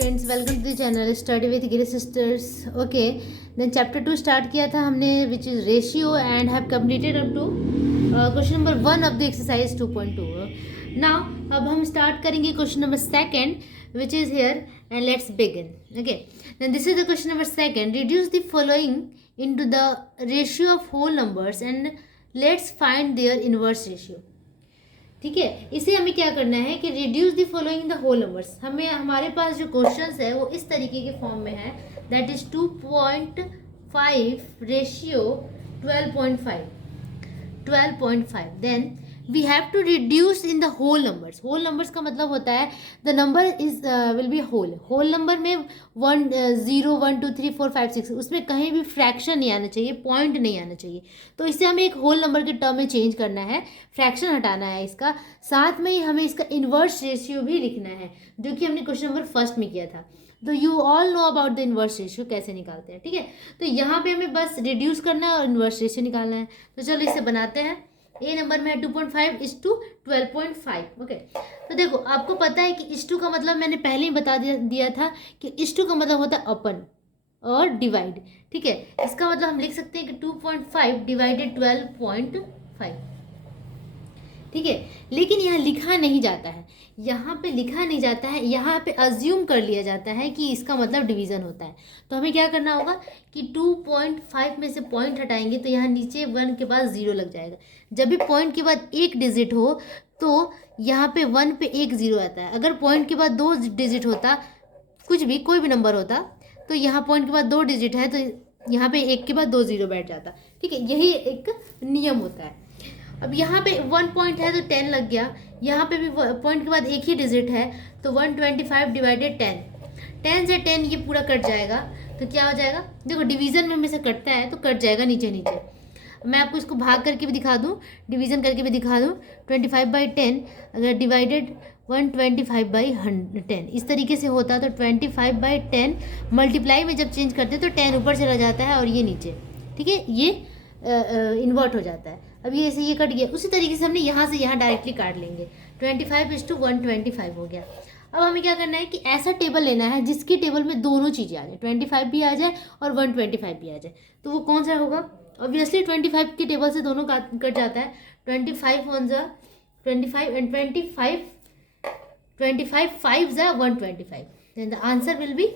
Students, welcome to the channel study with Giri sisters. Okay, then chapter 2 start किया था हमने, which is ratio, and have completed up to question number 1 of the exercise 2.2. Now अब हम start करेंगे question number 2 which is here, and let's begin. Okay, then this is the question number 2. Reduce the following into the ratio of whole numbers and let's find their inverse ratio. ठीक है, इसे हमें क्या करना है कि reduce the following the whole numbers. हमें हमारे पास जो क्वेश्चंस है वो इस तरीके के फॉर्म में है, that is 2.5 ratio 12.5. Then we have to reduce in the whole numbers. Whole numbers का मतलब होता है the number is will be whole. Whole number में 1 0 1 2 3 4 5 6, उसमें कहीं भी फ्रैक्शन नहीं आना चाहिए, पॉइंट नहीं आना चाहिए. तो इसे हमें एक होल नंबर के टर्म में चेंज करना है, फ्रैक्शन हटाना है इसका. साथ में ही हमें इसका इन्वर्स रेशियो भी लिखना है, जो कि हमने क्वेश्चन नंबर 1 में किया था. तो you all know about the inverse ratio कैसे निकालते हैं. ठीक है, तो यहाँ पे हमें बस रिड्यूस करना है और इन्वर्स रेशियो निकालना है. तो चलो इसे बनाते हैं. ए नंबर में है 2.5 इज टू 12.5. ओके, तो देखो आपको पता है कि इस टू का मतलब मैंने पहले ही बता दिया था कि इस टू का मतलब होता है अपन और डिवाइड. ठीक है, इसका मतलब हम लिख सकते हैं कि 2.5 डिवाइडेड 12.5. ठीक है, लेकिन यहाँ लिखा नहीं जाता है, यहाँ पे लिखा नहीं जाता है, यहाँ पे अज्यूम कर लिया जाता है कि इसका मतलब डिवीज़न होता है. तो हमें क्या करना होगा कि 2.5 में से पॉइंट हटाएंगे तो यहाँ नीचे 1 के बाद 0 लग जाएगा. जब भी पॉइंट के बाद एक डिजिट हो तो यहाँ पे 1 पे एक 0 आता है. अगर पॉइंट के बाद 2 डिजिट होता, कुछ भी कोई भी नंबर होता, तो यहाँ पॉइंट के बाद 2 डिजिट है तो यहाँ पे 1 के बाद 2 0 बैठ जाता. ठीक है, यही एक नियम होता है. अब यहाँ पे 1 पॉइंट है तो 10 लग गया. यहाँ पे भी पॉइंट के बाद एक ही डिजिट है तो 125 डिवाइडेड 10. 10 से 10 ये पूरा कट जाएगा. तो क्या हो जाएगा, देखो डिवीज़न में से कटता है तो कट जाएगा नीचे नीचे. मैं आपको इसको भाग करके भी दिखा दूँ, डिवीज़न करके भी दिखा दूँ. 25/10 अगर डिवाइडेड 125/10 इस तरीके से होता है तो 25/10 मल्टीप्लाई में जब चेंज करते हैं तो 10 ऊपर चला जाता है और ये नीचे. ठीक है, ये इन्वर्ट हो जाता है. अब ये ऐसे ये कट गया. उसी तरीके से हमने यहाँ से यहाँ डायरेक्टली काट लेंगे. 25:125 हो गया. अब हमें क्या करना है कि ऐसा टेबल लेना है जिसकी टेबल में दोनों चीज़ें आ जाए, 25 भी आ जाए और 125 भी आ जाए. तो वो कौन सा होगा, ऑब्वियसली 25 की टेबल से दोनों कट जाता है. 25 ऑन ज़ा 25 एंड 25 5 ज़ा 125. Then the answer will be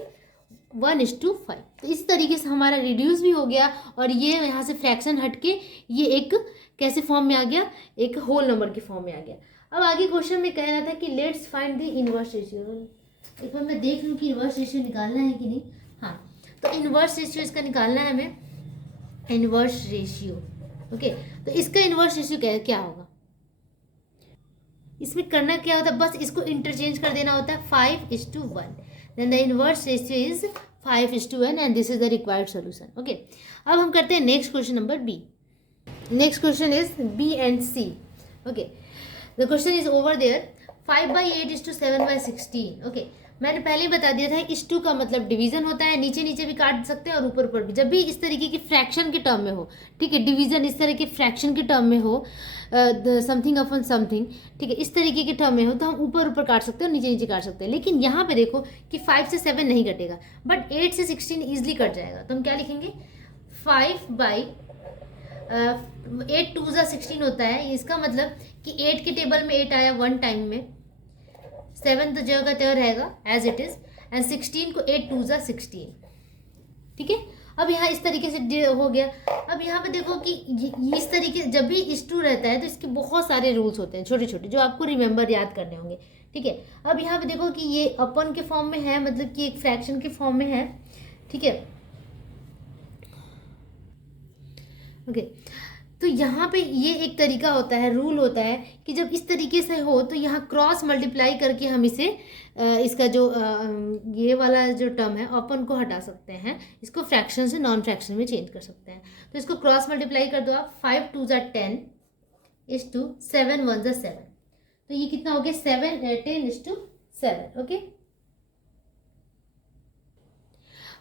1:5. तो इस तरीके से हमारा रिड्यूस भी हो गया और ये यहाँ से फ्रैक्शन हट के ये एक कैसे फॉर्म में आ गया, एक होल नंबर के फॉर्म में आ गया. अब आगे क्वेश्चन में कह रहा था कि let's find the inverse ratio. एक बार मैं देख लूँ कि इनवर्स रेशियो निकालना है कि नहीं. हाँ, तो इनवर्स रेशियो इसका निकालना है हमें, इनवर्स रेशियो. ओके, तो इसका इनवर्स रेशियो क्या होगा, इसमें करना क्या होता है, बस इसको इंटरचेंज कर देना होता है 5:1. then the inverse ratio is 5:1 and this is the required solution. Okay, अब हम करते हैं next question number B. Next question is B and C. Okay, the question is over there. 5/8 is to 7/16. Okay, मैंने पहले ही बता दिया था इस टू का मतलब डिवीजन होता है. नीचे नीचे भी काट सकते हैं और ऊपर ऊपर भी, जब भी इस तरीके की फ्रैक्शन के टर्म में हो. ठीक है, डिवीजन इस तरह के फ्रैक्शन के टर्म में हो, समथिंग अपॉन समथिंग. ठीक है, इस तरीके के टर्म में हो तो हम ऊपर ऊपर काट सकते हैं और नीचे नीचे काट सकते हैं. लेकिन यहाँ पे देखो कि 5 से 7 नहीं कटेगा, बट 8 से 16 ईजिली कट जाएगा. तो हम क्या लिखेंगे, 8 2 ज़ा 16 होता है. इसका मतलब कि 8 के टेबल में 8 आया 1 टाइम में, 7 तो जगह का त्यों रहेगा एज इट इज, एंड 16 को 8 2 ज़ा 16. ठीक है, अब यहाँ इस तरीके से हो गया. अब यहाँ पे देखो कि इस तरीके जब भी इस टू रहता है तो इसके बहुत सारे रूल्स होते हैं छोटे छोटे, जो आपको रिमेंबर याद करने होंगे. ठीक है, अब यहाँ पे देखो कि ये अपन के फॉर्म में है, मतलब कि एक फ्रैक्शन के फॉर्म में है. ठीक है, ओके, तो यहाँ पे ये एक तरीका होता है, रूल होता है कि जब इस तरीके से हो तो यहाँ क्रॉस मल्टीप्लाई करके हम इसे इसका जो ये वाला जो टर्म है अपन को हटा सकते हैं, इसको फ्रैक्शन से नॉन फ्रैक्शन में चेंज कर सकते हैं. तो इसको क्रॉस मल्टीप्लाई कर दो आप. 5 2 ज़ा 10 is to 7 1 ज़ा 7. तो ये कितना हो गया, 10:7. ओके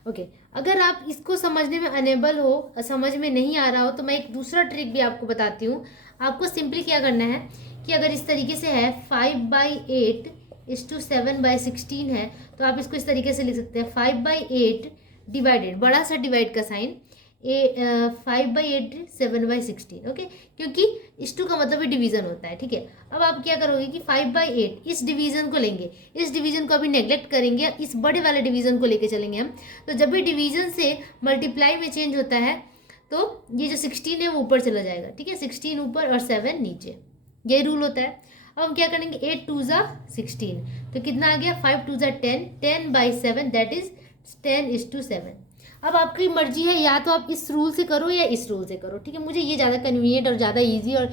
ओके, अगर आप इसको समझने में अनेबल हो, समझ में नहीं आ रहा हो, तो मैं एक दूसरा ट्रिक भी आपको बताती हूँ. आपको सिंपली क्या करना है कि अगर इस तरीके से है 5/8 इज टू 7/16 है, तो आप इसको इस तरीके से लिख सकते हैं 5/8 डिवाइडेड, बड़ा सा डिवाइड का साइन, 5/8 7/16, ओके, क्योंकि इस टू का मतलब ही डिवीजन होता है, ठीक है। अब आप क्या करोगे कि 5/8 इस डिवीजन को लेंगे, इस डिवीजन को अभी नेग्लेक्ट करेंगे, इस बड़े वाले डिवीजन को लेके चलेंगे हम। तो जब भी डिवीजन से मल्टीप्लाई में चेंज होता है तो ये जो 16 है वो ऊपर चला जाएगा, ठीक है, 16 ऊपर और 7 नीचे, ये रूल होता है। अब हम क्या करेंगे, 8 2 ज़ा 16, तो कितना आ गया, 5 2 ज़ा 10, 10/7 दैट इज 10:7। अब आपकी मर्जी है, या तो आप इस रूल से करो या इस रूल से करो, ठीक है। मुझे ये ज़्यादा कन्वीनियंट और ज़्यादा इजी और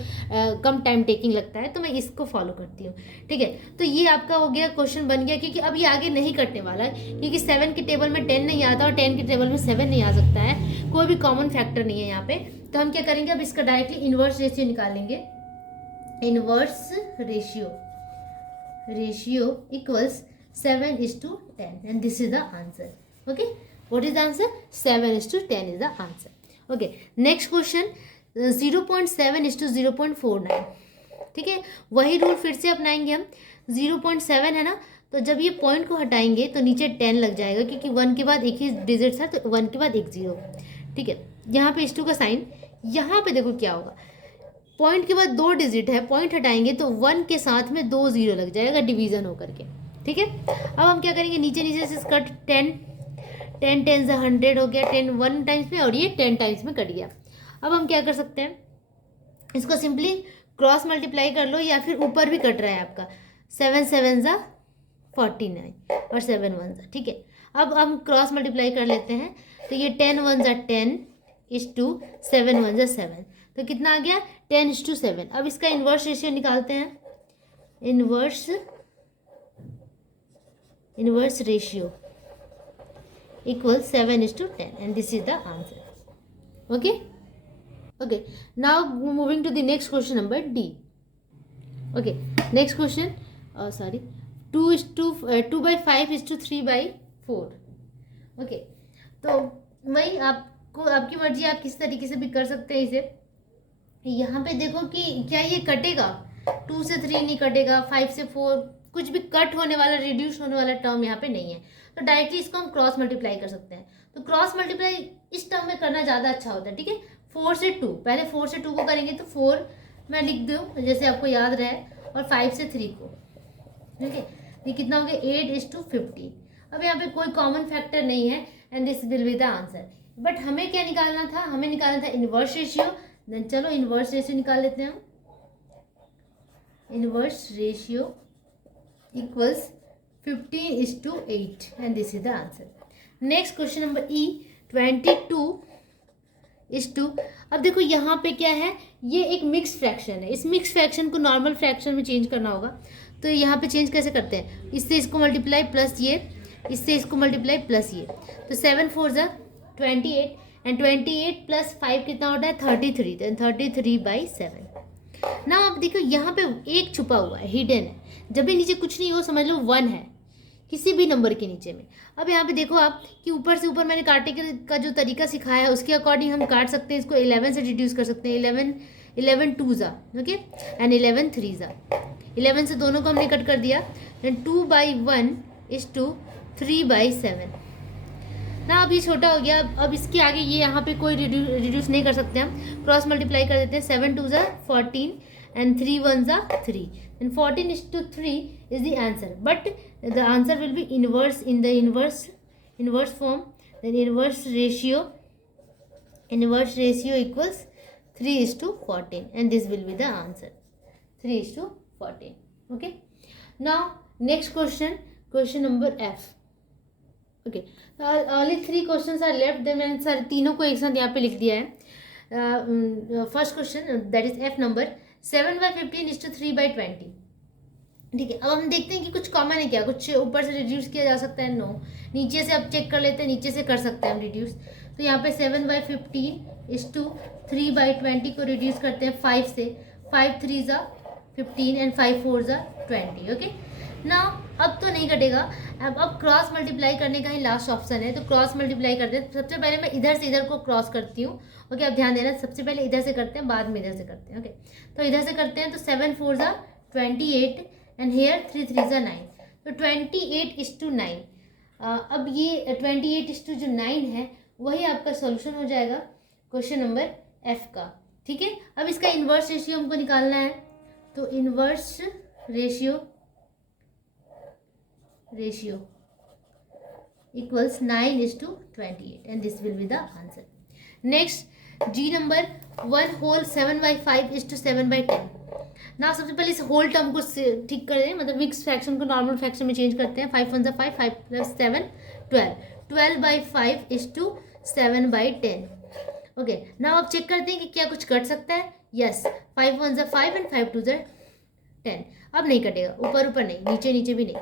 कम टाइम टेकिंग लगता है, तो मैं इसको फॉलो करती हूँ, ठीक है। तो ये आपका हो गया, क्वेश्चन बन गया, क्योंकि अब ये आगे नहीं कटने वाला है, क्योंकि 7 के टेबल में 10 नहीं आता और 10 के टेबल में 7 नहीं आ सकता है, कोई भी कॉमन फैक्टर नहीं है यहाँ पे। तो हम क्या करेंगे, अब इसका डायरेक्टली इन्वर्स रेशियो निकालेंगे। Inverse ratio equals 7:10 and this is the answer. Okay, what is the answer? 7:10 is the answer. Okay, next question, 0.7:0.49, ठीक है। वही रूल फिर से अपनाएंगे हम। 0.7 है ना, तो जब ये पॉइंट को हटाएंगे तो नीचे 10 लग जाएगा, क्योंकि 1 के बाद एक ही डिजिट था, तो 1 के बाद एक 0, ठीक है। यहाँ पे इस टू का साइन, यहाँ पे देखो क्या होगा, पॉइंट के बाद 2 डिजिट है, पॉइंट हटाएंगे तो 1 के साथ में 2 0 लग जाएगा डिवीजन होकर के, ठीक है। अब हम क्या करेंगे, नीचे नीचे से कट, 10 10 से 100 हो गया, 10 1 टाइम्स में और ये 10 टाइम्स में कट गया। अब हम क्या कर सकते हैं, इसको सिंपली क्रॉस मल्टीप्लाई कर लो, या फिर ऊपर भी कट रहा है आपका, 7 7 ज़ा 49 और 7 1 ज़ा, ठीक है। अब हम क्रॉस मल्टीप्लाई कर लेते हैं, तो ये 10 1 ज़ा 10 इज टू 7 1 ज़ा 7, तो कितना आ गया, 10:7। अब इसका इन्वर्स रेशियो निकालते हैं, inverse ratio equal 7:10 and this is the answer. Okay okay, now moving to the next question number D. Okay, next question, sorry, 2/5 is to 3/4। Okay, तो वही आपको, आपकी मर्जी, आप किस तरीके से भी कर सकते हैं इसे। यहाँ पे देखो कि क्या ये कटेगा, 2 से 3 नहीं कटेगा, 5 से 4, कुछ भी कट होने वाला, रिड्यूस होने वाला टर्म यहाँ पे नहीं है, तो डायरेक्टली इसको हम क्रॉस मल्टीप्लाई कर सकते हैं। तो क्रॉस मल्टीप्लाई इस टर्म में करना ज़्यादा अच्छा होता है, ठीक है। 4 से 2, पहले 4 से 2 को करेंगे, तो 4 मैं लिख दूँ जैसे आपको याद रहे, और 5 से 3 को, ठीक है। ये कितना हो गया, 8:50। अब यहाँ पे कोई कॉमन फैक्टर नहीं है and this will be the answer. But हमें क्या निकालना था, हमें निकालना था इन्वर्स रेशियो। देन चलो इन्वर्स रेशियो निकाल लेते हैं हम। Inverse ratio equals 15:8 and this is the answer. Next question number ई, 22:2। अब देखो यहाँ पे क्या है, ये एक मिक्स फ्रैक्शन है, इस मिक्स फ्रैक्शन को नॉर्मल फ्रैक्शन में चेंज करना होगा। तो यहाँ पे चेंज कैसे करते हैं, इससे इसको मल्टीप्लाई प्लस ये, इससे इसको मल्टीप्लाई प्लस ये, तो 7 4 ज़ा 28 एंड 28 प्लस 5 कितना होता है, 33, देन 33/7। ना आप देखो यहाँ पे एक छुपा हुआ है, हिडन है, जब भी नीचे कुछ नहीं हो समझ लो 1 है किसी भी नंबर के नीचे में। अब यहाँ पे देखो आप कि ऊपर से ऊपर मैंने काटे का जो तरीका सिखाया है उसके अकॉर्डिंग हम काट सकते हैं, इसको 11 से रिड्यूस कर सकते हैं। 11 2 ज़ा, ओके, एंड 11 3 ज़ा, 11 से दोनों को हमने कट कर दिया, देन 2/1 इज टू 3/7 ना। अब ये छोटा हो गया, अब इसके आगे ये यहाँ पे कोई रिड्यूस नहीं कर सकते, हम क्रॉस मल्टीप्लाई कर देते हैं। 7 2 ज़ा 14 एंड 3 1 ज़ा 3 and 14:3 is the answer, but the answer will be inverse in the inverse form. Then inverse ratio equals 3:14 and this will be the answer, 3:14. Okay, now next question number F. Okay, only 3 questions are left, then मैंने सारे तीनों को एक साथ यहाँ पे लिख दिया है। First question that is F number, 7/15 is to 3/20। ठीक है, अब हम देखते हैं कि कुछ कॉमन है क्या, कुछ ऊपर से रिड्यूस किया जा सकता है, नो। नीचे से अब चेक कर लेते हैं, नीचे से कर सकते हैं हम रिड्यूस। तो यहाँ पे 7/15 इज टू 3/20 को रिड्यूस करते हैं 5 से, 5 3 ज़ा 15 एंड 5 4 ज़ा 20। ओके, ना अब तो नहीं कटेगा, अब क्रॉस मल्टीप्लाई करने का ही लास्ट ऑप्शन है, तो क्रॉस मल्टीप्लाई करते हैं। सबसे पहले मैं इधर से इधर को क्रॉस करती हूँ। ओके, अब ध्यान देना, सबसे पहले इधर से करते हैं, बाद में इधर से करते हैं। ओके, तो इधर से करते हैं, तो 7 4 ज़ा 28 and here 3 3 is 9, तो 28:9। अब ये 28:9 है, वही आपका सॉल्यूशन हो जाएगा क्वेश्चन नंबर एफ का। ठीक है, अब इसका इन्वर्स रेशियो हमको निकालना है, तो inverse ratio equals 9:28 and this will be the answer. Next, G number 1 whole 7/5:7/10. ना सबसे पहले इस होल टर्म को ठीक कर दें, मतलब मिक्स फ्रैक्शन को नॉर्मल फ्रैक्शन में चेंज करते हैं। 5 1 5, 5 + 7 12, 12/5:7/10. ओके, नाउ आप चेक करते हैं कि क्या कुछ कट सकता है। Yes, 5 1 5 and 5 2 10। अब नहीं कटेगा, ऊपर ऊपर नहीं, नीचे नीचे भी नहीं।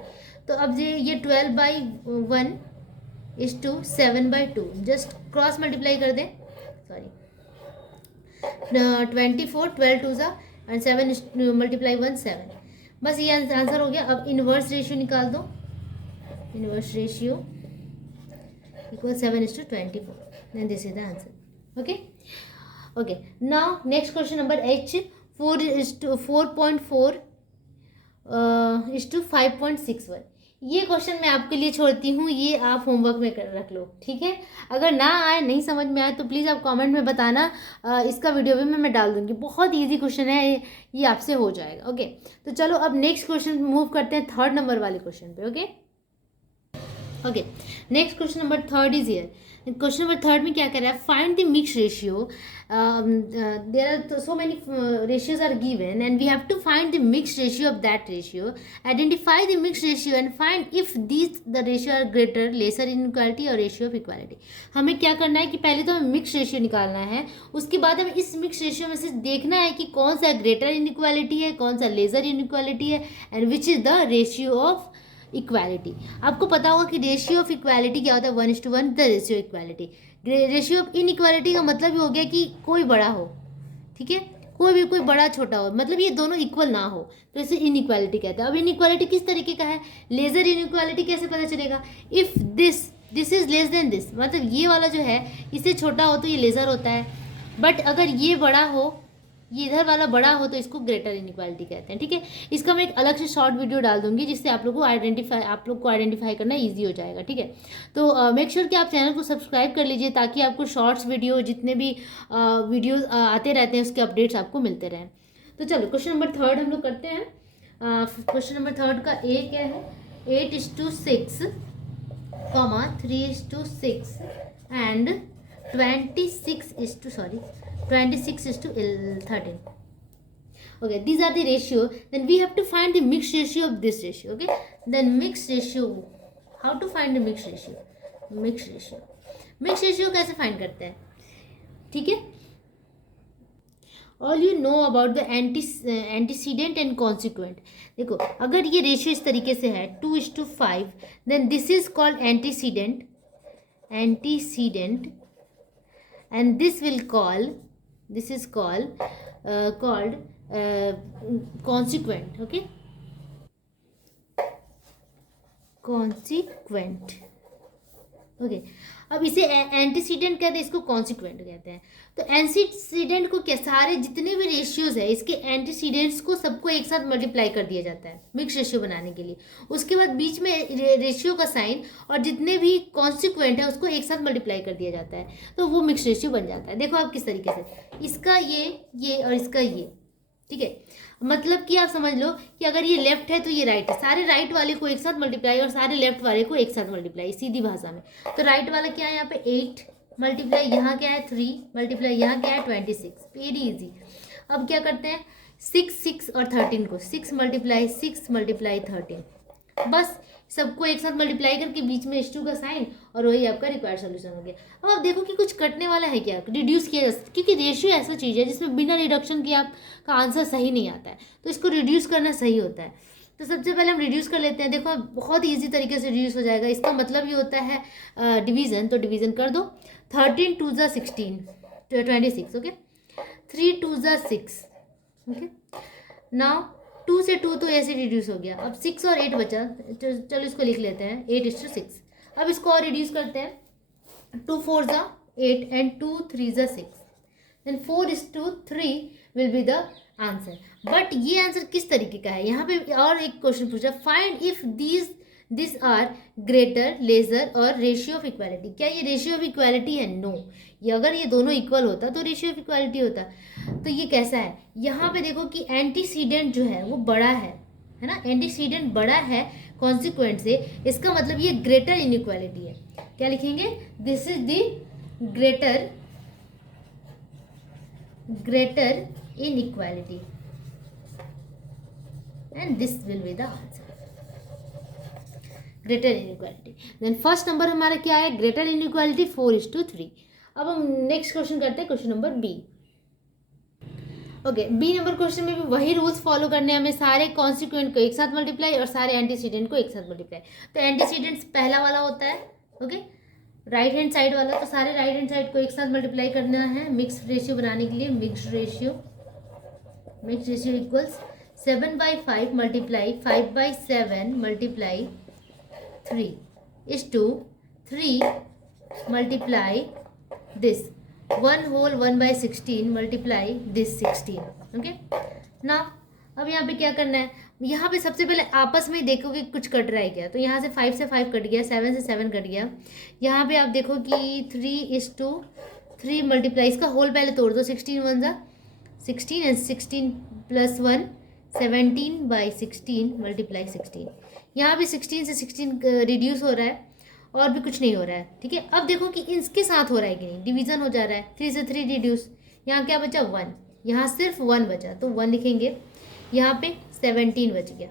तो अब ये 12/1:7/2, जस्ट क्रॉस मल्टीप्लाई कर दें, सॉरी 24, 12 2 एंड 7 × 1 7। बस ये आंसर हो गया। अब इन्वर्स रेशियो निकाल दो, inverse ratio equal 7:24 and this is the answer. Okay okay, now next question number H 4:4:5.61। ये क्वेश्चन मैं आपके लिए छोड़ती हूँ, ये आप होमवर्क में कर रख लो। ठीक है, अगर ना आए, नहीं समझ में आए तो प्लीज़ आप कमेंट में बताना, इसका वीडियो भी मैं डाल दूँगी। बहुत इजी क्वेश्चन है ये आपसे हो जाएगा। ओके, तो चलो अब नेक्स्ट क्वेश्चन मूव करते हैं, 3rd नंबर वाले क्वेश्चन पे। Okay okay, next question number 3rd is here. Question number 3rd में क्या कर रहा है, find the mix ratio. There are so many ratios are given and we have to find the mixed ratio of that ratio. Identify the mixed ratio and find if the ratio are greater, lesser inequality or ratio of equality. हमें क्या करना है कि पहले तो हमें mix ratio निकालना है, उसके बाद हमें इस मिक्स रेशियो में से देखना है कि कौन सा ग्रेटर इनइक्वालिटी है, कौन सा लेसर इनइक्वालिटी है, and which is the ratio of equality. आपको पता होगा कि रेशियो ऑफ इक्वालिटी क्या होता है, 1:1 the ratio equality. Ratio of inequality का मतलब ये हो गया कि कोई बड़ा हो, ठीक है, कोई बड़ा छोटा हो, मतलब ये दोनों इक्वल ना हो, तो इसे इनइक्वालिटी कहते हैं। अब इनइक्वालिटी किस तरीके का है, लेजर इनइक्वालिटी कैसे पता चलेगा, if this is less than this, मतलब ये वाला जो है इससे छोटा हो तो ये लेजर होता है, बट अगर ये बड़ा हो, ये इधर वाला बड़ा हो, तो इसको ग्रेटर इनइक्वालिटी कहते हैं। ठीक है, इसका मैं एक अलग से शॉर्ट वीडियो डाल दूंगी जिससे आप लोग को आइडेंटिफाई करना ईजी हो जाएगा। ठीक है, तो मेक श्योर कि आप चैनल को सब्सक्राइब कर लीजिए ताकि आपको शॉर्ट्स वीडियो, जितने भी वीडियोज आते रहते हैं उसके अपडेट्स आपको मिलते रहें। तो चलो क्वेश्चन नंबर 3rd हम लोग करते हैं। क्वेश्चन नंबर 3rd का ए क्या है, 8:6, 3:6 and 26:13. Okay, these are the ratio. Then we have to find the mixed ratio of this ratio. Okay, then mixed ratio. How to find the mixed ratio? Mixed ratio कैसे find करते हैं? ठीक है, all you know about the antecedent and consequent. देखो, अगर ये ratio इस तरीके से है 2:5, then this is called antecedent, and this is called consequent. Okay, consequent. Okay, अब इसे एंटीसीडेंट कहते हैं, इसको कॉन्सिक्वेंट कहते हैं। तो एंटीसीडेंट को क्या, सारे जितने भी रेशियोज है इसके एंटीसीडेंट्स को सबको एक साथ मल्टीप्लाई कर दिया जाता है मिक्स रेशियो बनाने के लिए। उसके बाद बीच में रेशियो का साइन और जितने भी कॉन्सिक्वेंट है उसको एक साथ मल्टीप्लाई कर दिया जाता है, तो वो मिक्स रेशियो बन जाता है। देखो आप किस तरीके से, इसका ये और इसका ये, ठीक है, मतलब कि आप समझ लो कि अगर ये लेफ्ट है तो ये राइट है, सारे राइट वाले को एक साथ मल्टीप्लाई और सारे लेफ्ट वाले को एक साथ मल्टीप्लाई, सीधी भाषा में। तो राइट वाला क्या है यहाँ पे 8 मल्टीप्लाई, यहाँ क्या है 3 मल्टीप्लाई, यहाँ क्या है 26, वेरी इजी। अब क्या करते हैं, 6 और 13 को 6 मल्टीप्लाई 13, बस सबको एक साथ मल्टीप्लाई करके बीच में h2 का साइन और वही आपका रिक्वायर्ड सोल्यूशन हो गया। अब आप देखो कि कुछ कटने वाला है क्या, रिड्यूस किया जा सकता, क्योंकि रेशियो ऐसा चीज़ है जिसमें बिना रिडक्शन के आपका आंसर सही नहीं आता है, तो इसको रिड्यूस करना सही होता है। तो सबसे पहले हम रिड्यूस कर लेते हैं। देखो बहुत ईजी तरीके से रिड्यूस हो जाएगा, इसका मतलब ये होता है डिवीज़न, तो डिवीज़न कर दो। 13 2 16, 26, ओके, 3 2 6, ओके, नाउ 2 से 2 तो ऐसे रिड्यूस हो गया। अब 6 और 8 बचा, चलो इसको लिख लेते हैं 8:6। अब इसको और रिड्यूस करते हैं, 2 4 8 and 2 3 6, then 4:3 will be the answer. But ये आंसर किस तरीके का है, यहाँ पे और एक क्वेश्चन पूछा, find if this are greater, lesser और रेशियो ऑफ इक्वालिटी। क्या ये रेशियो ऑफ इक्वालिटी है? नो। ये अगर ये दोनों इक्वल होता तो रेशियो ऑफ इक्वालिटी होता। तो ये कैसा है, यहाँ पे देखो कि एंटीसीडेंट जो है वो बड़ा है ना, एंटीसीडेंट बड़ा है कॉन्सिक्वेंट से, इसका मतलब ये ग्रेटर इनइक्वालिटी है। क्या लिखेंगे? This is the greater inequality and this will be the answer, greater inequality। then first number हमारा क्या है? greater inequality 4:3। अब हम नेक्स्ट क्वेश्चन करते हैं, question number B. Okay, B number question में भी वही रूल्स फॉलो करने हैं हमें, सारे कॉन्सिक्वेंट को एक साथ मल्टीप्लाई और सारे एंटीसीडेंट को एक साथ मल्टीप्लाई। तो एंटीसीडेंट्स पहला वाला होता है, ओके, राइट हैंड साइड वाला, तो सारे राइट हैंड साइड को एक साथ मल्टीप्लाई करना है मिक्स्ड रेशियो बनाने के लिए। Mixed ratio equals 7/5 multiply 5/7 multiply 3 is to 3 multiply this 1/16 multiply this 16। Okay ना, अब यहाँ पे क्या करना है, यहाँ पे सबसे पहले आपस में देखो कि कुछ कट रहा है क्या। तो यहाँ से 5 से 5 कट गया, 7 से 7 कट गया। यहाँ पे आप देखो कि 3:3 मल्टीप्लाई, इसका होल पहले तोड़ दो, 16 1 जा 16 एंड 16 + 1 17/16 मल्टीप्लाई 16। यहाँ भी 16 से 16 रिड्यूस हो रहा है और भी कुछ नहीं हो रहा है, ठीक है। अब देखो कि इसके साथ हो रहा है कि नहीं, डिवीजन हो जा रहा है, 3 से 3 रिड्यूस, यहाँ क्या बचा 1, यहाँ सिर्फ 1 बचा तो 1 लिखेंगे। यहाँ पे 17 बच गया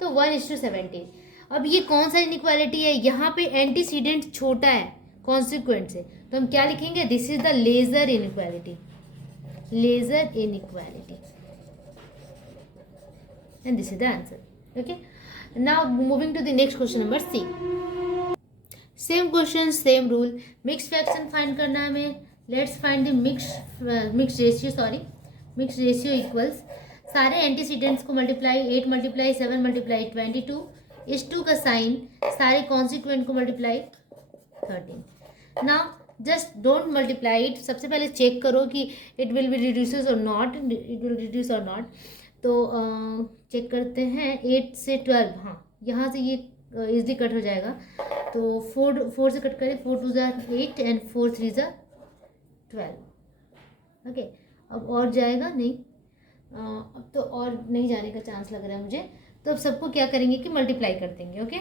तो 1:17। अब ये कौन सा इनइक्वालिटी है, यहाँ पे एंटीसीडेंट छोटा है कॉन्सिक्वेंट से, तो हम क्या लिखेंगे? This is the lesser inequality, lesser inequality and this is the answer. Okay, now moving to the next question number C. Same question same rule, mix fraction find करना है हमें। Let's find the mix ratio equals सारे antecedents को multiply 8 multiply 7 multiply 22 इस 2 का sign, सारे consequent को multiply 13। Now just don't multiply it, सबसे पहले चेक करो कि इट विल बी रिड्यूसेस और नॉट, इट विल रिड्यूस और नॉट। तो चेक करते हैं 8 से 12, हाँ यहाँ से ये इजली कट हो जाएगा। तो 4 से कट करें, 4 2 जा 8 एंड 4 3 जा 12। ओके, अब और जाएगा नहीं, अब तो और नहीं जाने का चांस लग रहा है मुझे। तो अब सबको क्या करेंगे कि मल्टीप्लाई कर देंगे। ओके,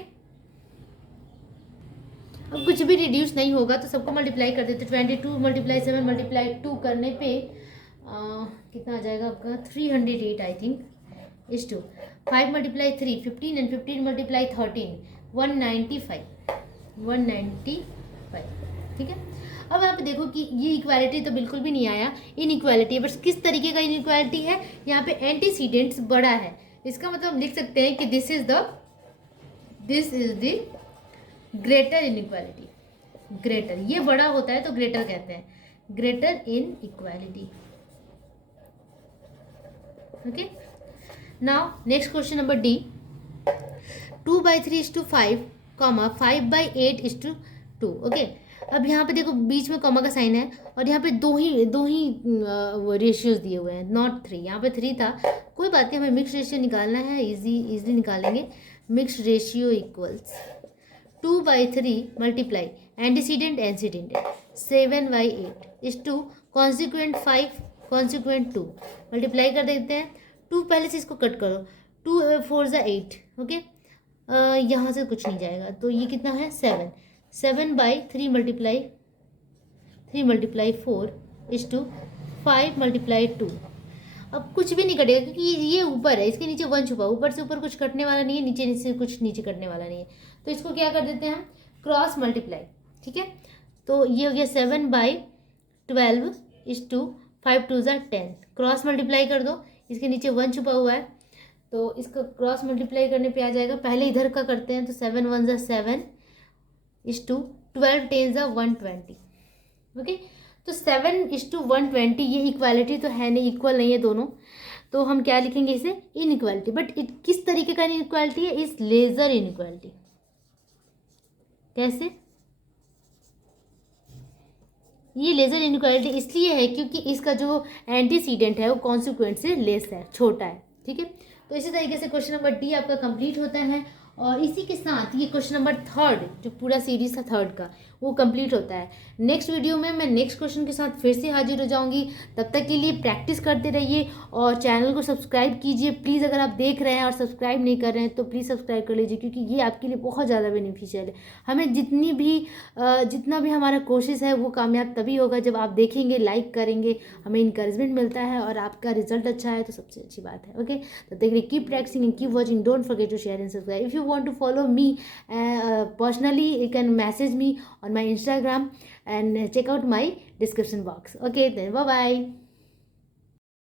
अब कुछ भी रिड्यूस नहीं होगा तो सबको मल्टीप्लाई कर देते। 22 मल्टीप्लाई 7 मल्टीप्लाई 2 करने पे कितना आ जाएगा आपका? 308 आई थिंक इस 2। 5 मल्टीप्लाई 3 15 एंड 15 मल्टीप्लाई 13 195, ठीक है। अब आप देखो कि ये इक्वालिटी तो बिल्कुल भी नहीं आया, इनइक्वालिटी है। बस किस तरीके का इनइक्वालिटी है, यहाँ पे एंटीसीडेंट्स बड़ा है, इसका मतलब हम लिख सकते हैं कि this is the greater inequality. Greater, ये बड़ा होता है तो ग्रेटर कहते हैं, greater inequality. Okay, now next question number D. 2/3:5, 5/8:2। Okay, अब यहाँ पे देखो बीच में कॉमा का साइन है और यहाँ पे दो ही रेशियोज दिए हुए हैं, नॉट 3। यहाँ पे 3 था, कोई बात नहीं, हमें मिक्स रेशियो निकालना है, इजीली निकालेंगे। Mix ratio equals 2/3 multiply antecedent 7/8 consequent 5 consequent 2 multiply कर देते हैं। 2 पहले से इसको कट करो, 2 4 जा 8। ओके, यहाँ से कुछ नहीं जाएगा तो ये कितना है 7/3 मल्टीप्लाई 4 इज टू 5 मल्टीप्लाई 2। अब कुछ भी नहीं कटेगा क्योंकि ये ऊपर है, इसके नीचे 1 छुपा, ऊपर से ऊपर कुछ कटने वाला नहीं है, नीचे से कुछ नीचे कटने वाला नहीं है। तो इसको क्या कर देते हैं हम, क्रॉस मल्टीप्लाई, ठीक है। तो ये हो गया 7/12 इज टू 5 2 जा 10, क्रॉस मल्टीप्लाई कर दो, इसके नीचे 1 छुपा हुआ है तो इसका क्रॉस मल्टीप्लाई करने पे आ जाएगा। पहले इधर का करते हैं तो 7 1 जा 7 इज टू 12 10 जा 120। ओके, तो 7:120 ये इक्वालिटी तो है नहीं, इक्वल नहीं है दोनों, तो हम क्या लिखेंगे इसे, इनइक्वालिटी। बट किस तरीके का इनइक्वालिटी है, इस लेजर इनइक्वालिटी। कैसे? ये लेज़र इनइक्वालिटी इसलिए है क्योंकि इसका जो एंटीसीडेंट है वो कॉन्सिक्वेंट से लेस है, छोटा है, ठीक है। तो इसी तरीके से क्वेश्चन नंबर डी आपका कंप्लीट होता है और इसी के साथ ये क्वेश्चन नंबर थर्ड जो पूरा सीरीज था थर्ड का वो कंप्लीट होता है। नेक्स्ट वीडियो में मैं नेक्स्ट क्वेश्चन के साथ फिर से हाजिर हो जाऊंगी। तब तक के लिए प्रैक्टिस करते रहिए और चैनल को सब्सक्राइब कीजिए प्लीज़। अगर आप देख रहे हैं और सब्सक्राइब नहीं कर रहे हैं तो प्लीज़ सब्सक्राइब कर लीजिए, क्योंकि ये आपके लिए बहुत ज़्यादा बेनिफिशियल है। हमें जितना भी हमारा कोशिश है वो कामयाब तभी होगा जब आप देखेंगे, लाइक करेंगे, हमें इंकरेजमेंट मिलता है और आपका रिजल्ट अच्छा है तो सबसे अच्छी बात है। ओके, तो देखिए keep practising and keep watching, don't forget to share and subscribe. If you want to follow me personally, you can message me on my Instagram and check out my description box. Okay, then bye bye.